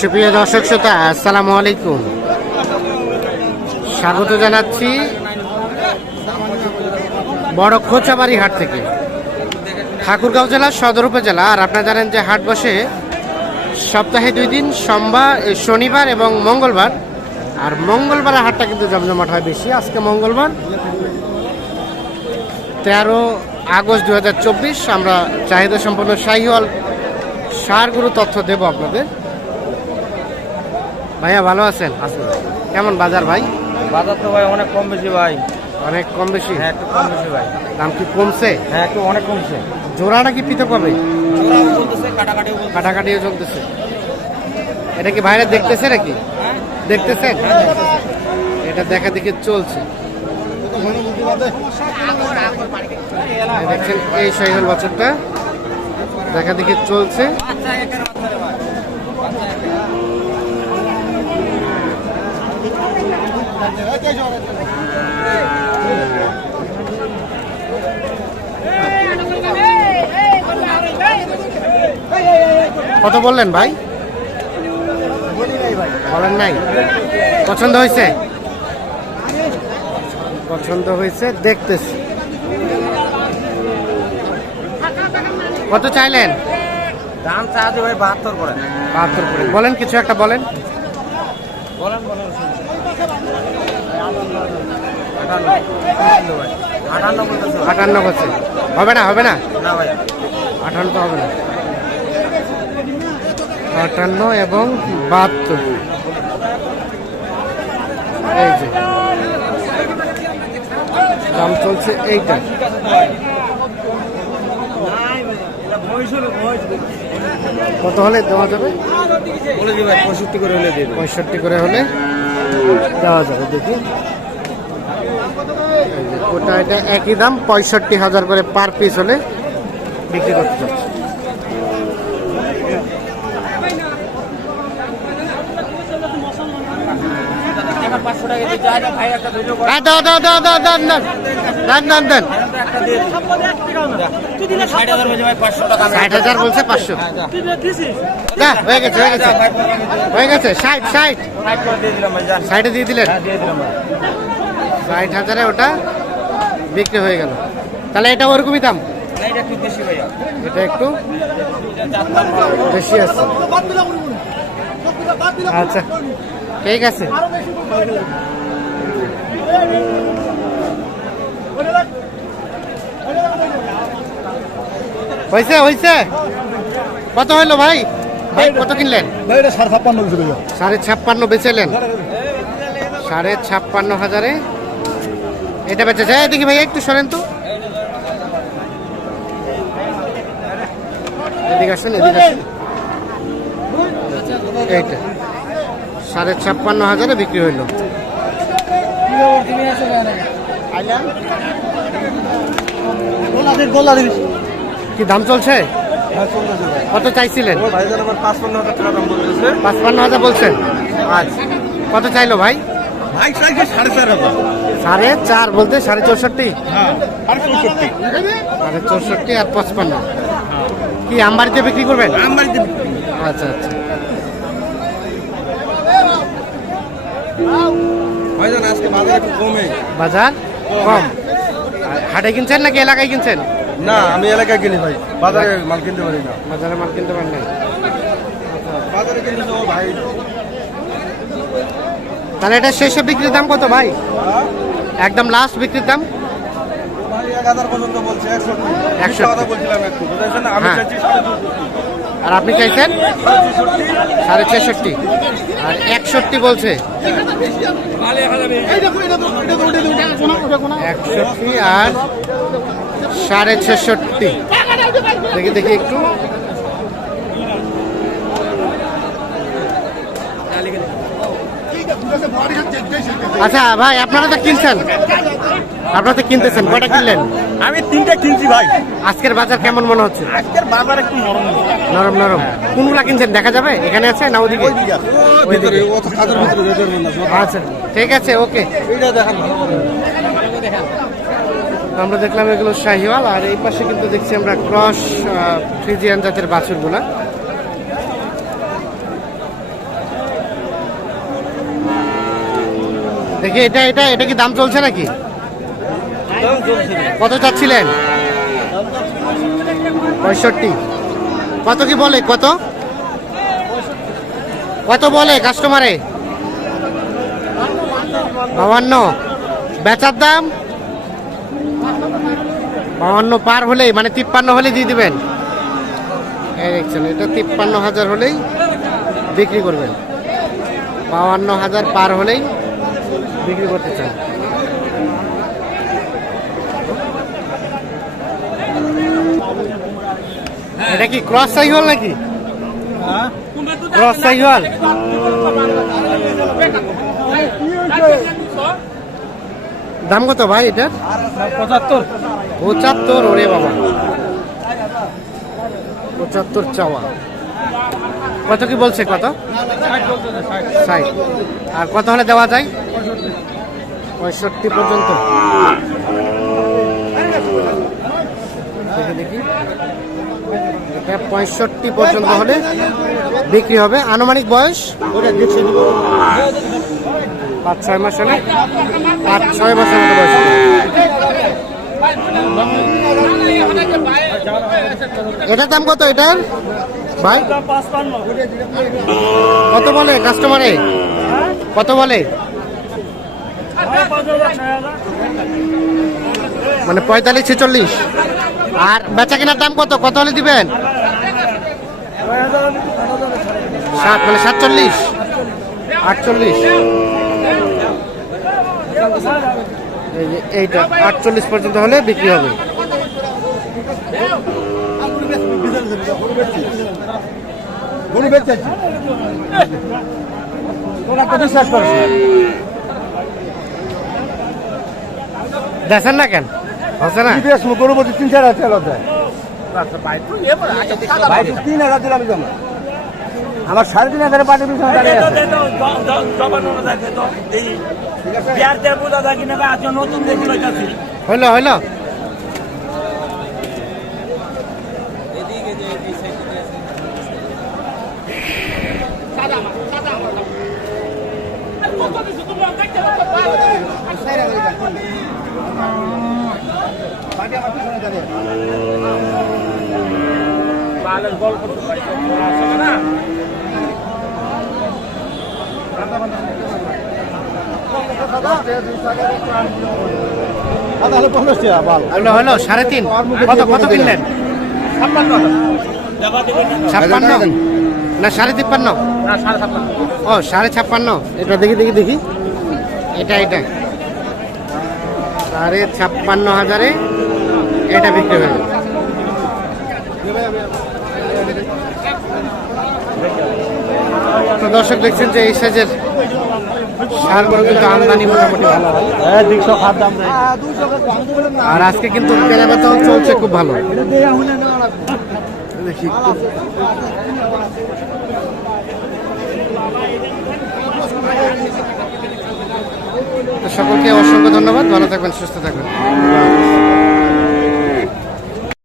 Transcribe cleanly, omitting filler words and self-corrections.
সুপ্রিয় দর্শক শ্রোতা, আসসালামু আলাইকুম। স্বাগত জানাচ্ছি বড় খোঁচাবাড়ি হাট থেকে, ঠাকুরগাঁও জেলার সদর উপজেলা। আর আপনারা জানেন যে হাট বসে সপ্তাহে 2 দিন, শনিবার এবং মঙ্গলবার। আর মঙ্গলবার হাটটা কিন্তু জমজমাট হয় বেশি। আজকে মঙ্গলবার 13 আগস্ট 2024। আমরা চাহিদা সম্পন্ন শাহিওয়াল সারগুলো তথ্য দেব আপনাদের। ভাইয়া ভালো আছেন? কেমন বাজার ভাই? বাজার তো ভাই অনেক কম বেশি ভাই। অনেক কম বেশি? হ্যাঁ, একটু কম বেশি ভাই। দাম কি কমছে? হ্যাঁ, একটু অনেক কমছে। জোড়া নাকি পৃথক পাবে? কাটাকাটিও কাটাকাটিও চলতেছে। এটা কি বাইরে দেখতেছে নাকি? দেখতেছেন? এটা দেখা দেখি চলছে। দেখছেন এই শাহিওয়াল বাছুরটা দেখা দেখি চলছে। কত বললেন ভাই? বলেন নাই? পছন্দ হয়েছে? পছন্দ হয়েছে, দেখতেছি। কত চাইলেন? দাম চাচ্ছি ভাই 72 করে। 72 করে। বলেন, কিছু একটা বলেন। বলেন 58 বলছে। হবে না? হবে না? না ভাই, 58 তো হবে না। 58 এবং 72। এই যে দাম চলছে এইটা। কত হলে দেওয়া যাবে? বলে দিই ভাই 65 করে হলে দিয়ে দেব। 65 করে হলে দেওয়া যাবে। দেখি, ওটা এটা একই দাম, 65,000 করে পার পিস হলে বিক্রি করতে চাচ্ছে। দেন 60,000 বলছে। 500 হয়ে গেছে, হয়ে গেছে। 60 60 দিয়ে দিলেন। 60,000 ওটা বিক্রি হয়ে গেল। তাহলে এটা ওরকমই দাম? এটা একটু বেশি আছে। আচ্ছা, ঠিক আছে। হয়েছে হয়েছে। কত হইলো ভাই? ভাই কত কিনলেন? 56,500 বেচেলেন। 56,500 এটা বেচে যায়। দেখি ভাই, একটু সরেন তো, এদিকে আসুন, এদিকে আসুন। এইটা 56,500 বিক্রি হইল। কি দাম চলছে? কত চাইছিলেন? 55,000 বলছেন। আচ্ছা, কত চাইলো ভাই? 4.5 বলতে 64.5। 64 আর 55। কি আমবাড়িতে বিক্রি করবেন? আচ্ছা আচ্ছা। বাজার কম? হাটে কিনছেন নাকি এলাকায় কিনছেন? না, আমি এলাকায় কিনি ভাই, বাজারে মাল কিনতে পারি না। বাজারে মাল কিনতে পারেন না? বাজারে কিনতে যাবো ভাই। তাহলে এটা শেষে বিক্রির দাম কত ভাই? একদম লাস্ট বিক্রির দাম? ভাই 1000 পর্যন্ত বলছে। 61 কথা বলছিলাম একটু, বুঝাইছেন না? আমি চাইছি 62। আর আপনি চাইছেন 66.5 আর 61 বলছে। 61 আর 66.5। দেখি দেখি একটু। আচ্ছা ভাই, আপনারা তো কিনছেন, আপনারা তো কিনতেছেন, কয়টা কিনলেন? আমি 3টা কিনছি ভাই। আজকের বাজার কেমন মনে হচ্ছে? আজকের বাজার একটু নরম নরম। কোনগুলা কিনছেন দেখা যাবে? এখানে আছে না ওদিকে? আচ্ছা, ঠিক আছে, ওকে। আমরা দেখলাম এগুলো শাহিওয়াল। আর এই পাশে কিন্তু দেখছি আমরা ক্রস ফ্রিজিয়ান জাতের বাছুরগুলা। দেখি এটা এটা এটা কি দাম চলছে নাকি? কত চাচ্ছিলেন? 65। কত কি বলে, কত কত বলে কাস্টমারে? 52। বেচার দাম 52 পার হলেই, মানে 53 হলে দিয়ে দিবেন। এই দেখছেন, এটা 53,000 হলেই বিক্রি করবেন। 52,000 পার হলেই বিক্রি করতে চান। এটা কি ক্রস সাইহল নাকি? ক্রস সাইহল। দাম কত ভাই এটার? 75। 75। ওরে বাবা, 75 চাওয়া। কত কি বলছে, কত? 60। আর কত হলে দেওয়া যায়? 65 পর্যন্ত। দেখি 65 পর্যন্ত হলে বিক্রি হবে। আনুমানিক বয়স 5-6 মাস হলে, 5-6 মাসের মতো বয়স হবে। এটার দাম কত এটার ভাই? কত বলে কাস্টমারে, কত বলে? মানে 45-46। আর বেচা কেনার দাম কত, কত হলে দিবেন? 7, মানে 47, 48। এইটা 48 পর্যন্ত হলে বিক্রি হবে। দেখেন না কেন হচ্ছে না? গরু বলছি 3-4 হাজার দেয়। 3,000 দিলাম জমা। আমার 3,500 পাঠিয়ে পিছনে দাঁড়িয়ে আছে। হইলো হইলো। হলো হলো 3.5। কত কত কিনলেন? 56 না 53? ও 56.5। এটা দেখি দেখি দেখি, এটা এটা 56,000-এ এটা বিক্রি হয়ে যাবে। তো দর্শক দেখছেন যে এই সাইজের সারগুলো কিন্তু আমদানি মোটামুটি ভালো হয়। আর আজকে কিন্তু কেনাবেচাও চলছে খুব ভালো। দেখি তো সকলকে অসংখ্য ধন্যবাদ। ভালো থাকবেন, সুস্থ থাকবেন।